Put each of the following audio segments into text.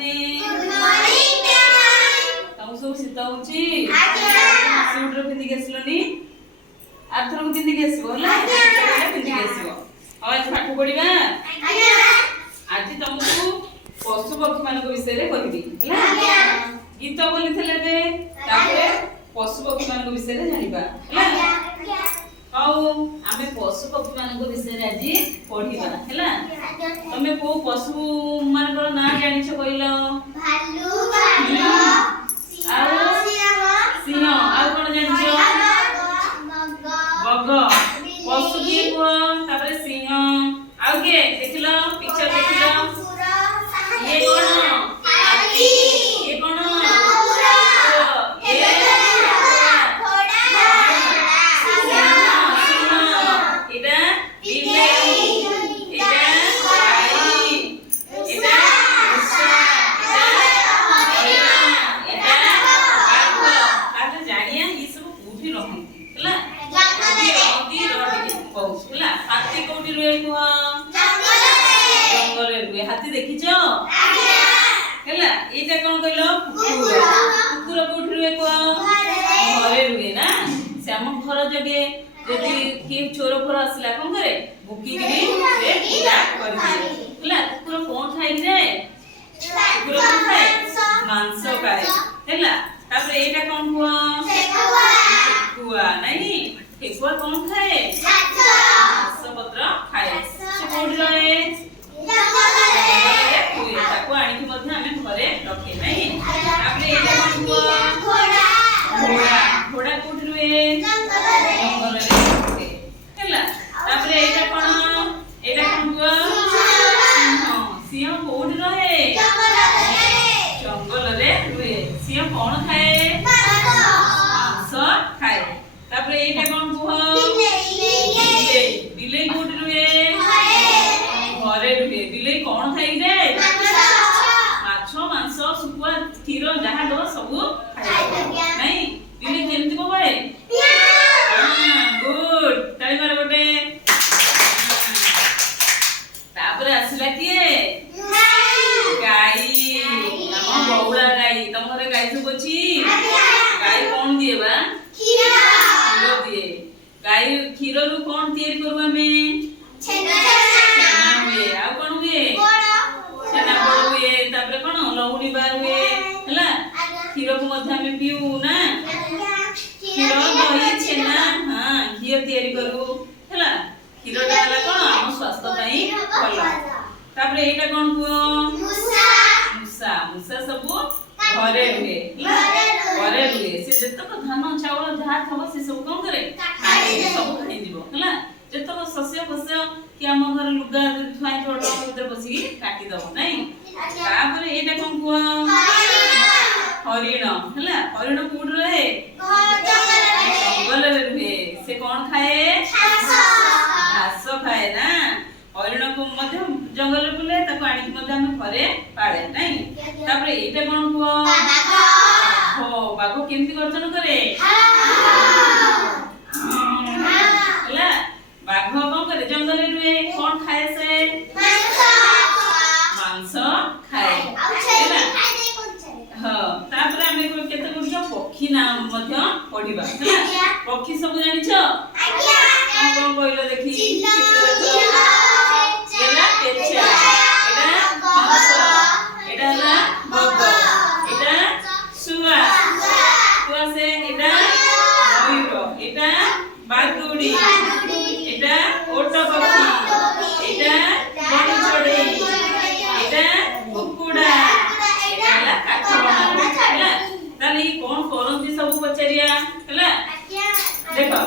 ପିଲାମାନେ ତମକୁ ସବୁ ଶୀତ ହଉଛି ସ୍ୱେଟର ପିନ୍ଧିକି ଆସିଲନି ଆରଥରକୁ ପିନ୍ଧିକି ଆସିବ ହେଲା ପିନ୍ଧିକି ଆସିବ ଆଉ ଆଜି ପାଠ ପଢିବା ଆଜି ତମକୁ ପଶୁ ପକ୍ଷୀ ମାନଙ୍କ ବିଷୟରେ କହିବି ହେଲା ଗୀତ ବୋଲିଥିଲେ ଏବେ ତାପରେ ପଶୁ ପକ୍ଷୀ ମାନଙ୍କ ବିଷୟରେ ଜାଣିବା ହେଲା ଆଉ ଆମେ ପଶୁ ପକ୍ଷୀ ମାନଙ୍କ ବିଷୟରେ ଆଜି ପଢିବା ହେଲା ତମେ କୋଉ ପଶୁ ମାନଙ୍କର ନାଁ ଜାଣିଛ କହିଲ ଭାଲୁ ଆଉ ସିଂହ ଆଉ କଣ ଜାଣିଛ ବଗ ପଶୁ କିଏ କୁହ ତାପରେ ସିଂହ ଆଉ କିଏ ଦେଖିଲ ପିକ୍ଚର ଦେଖିଲ ଇଏ କଣ ହାତୀ ଇଏ କଣ हाथी देखिछ हैला एटा कोन कहलो कुकुर कोठी रुए को घरे रुए ना से हम घर जगे जदी के चोर फोर आसला कोन करे बुकी गिरी से पूजा कर दिए हैला कुकुर कोन खाइ रे कुकुर कोन खाए मांस खाए हैला तापर एटा कोन हुआ ठेकुआ नहीं ठेकुआ कोन खाए घास पत्र खाए से कोठी रहे घोड़ा कोठी रुए जंगल रे हैला तापर एटा कोन हुआ सिंह कोठी रहे जंगल रे रुए सिंह कोन खाए मांस खाए तापर एटा कोन हुआ बिलाई कोठी रुए घरे रुए बिलाई कोन खाइ रे माछ मांस सुकुआ क्षीर जहा दो सब खाइ नहीं बिलाई केमति बोले गुड ताली मार गोटे तापर आसिला किए गाई हम बौला गाई तम घरे गाई सब अछि गाई कोन दिए बा क्षीर दिए गाई क्षीर रु कोन तयारी करू हमें छेना हुए आ कोन हुए छेना बड़ हुए तापर कोन लहुनी बार हुए हैला क्षीर को मध्य हमें पिउ ना क्षीर दही छेना हां घी तयारी करू हैला क्षीर डाला कोन हम स्वास्थ्य पई भलो तापर एटा कोन को मुसा मुसा सब घरे रुए घरे रुए से जतक धान चावल जहा थबो से सब कोन करे खाइ सब खाइ दिबो हैला जतक शस्य फस्य कि हम घर लुगा थुआई छोड़ भीतर बसी काटी दबो नहीं तापर एटा कोन को हरिण हैला हरिण कोड रहे जंगल रे रुए से कोन खाए घास खाए ना हरिण को मध्य जंगल रे बुले ताको आनी मध्य हम घरे पाड़े नहीं तापर एटा कोन को हो बागो केमति गर्जन करे हैला बाघ कोन करे जंगल रे रुए कोन खाए से मांस खाए हैला हां तापर हमें केते गुड पक्षी नाम मध्य पढिबा हैला पक्षी सब जानि छ कोन कहलो देखि चित्र देखो एला पेचा एटा हंस एटा ला बग एटा सुआ सुआ से एटा मयूर एटा बागुडी एटा ओट पक्षी एटा बन चढ़ई एटा कुकुडा एटा ला काठबणा हैला ताली कोन करंती सब पचरिया हैला देखो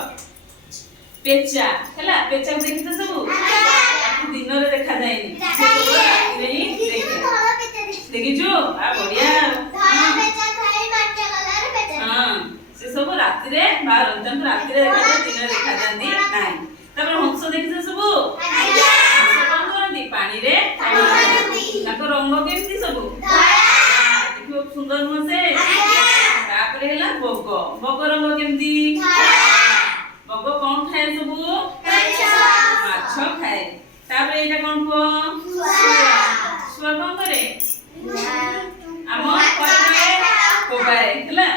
पेचा हैला पेचा देखि त सब दिन रे देखा जायनी से सब राती रे ही देखि जो आ बढ़िया हां पेचा खाई माटे कलर पेचा हां से सब राती रे बाहर एकदम राती रे देखा जाय दिन रे देखा जांदी नाही तबर हंस देखि त सब हंस कोन करंती पानी रे ताको रंग केमती सब देखियो सुंदर न से तापर हैला बग बग रंग केमती बग कोन खाए सब माछ खाए तापर एटा कोन को सुआ सुआ कोन करे ବାଏ ହେଲା।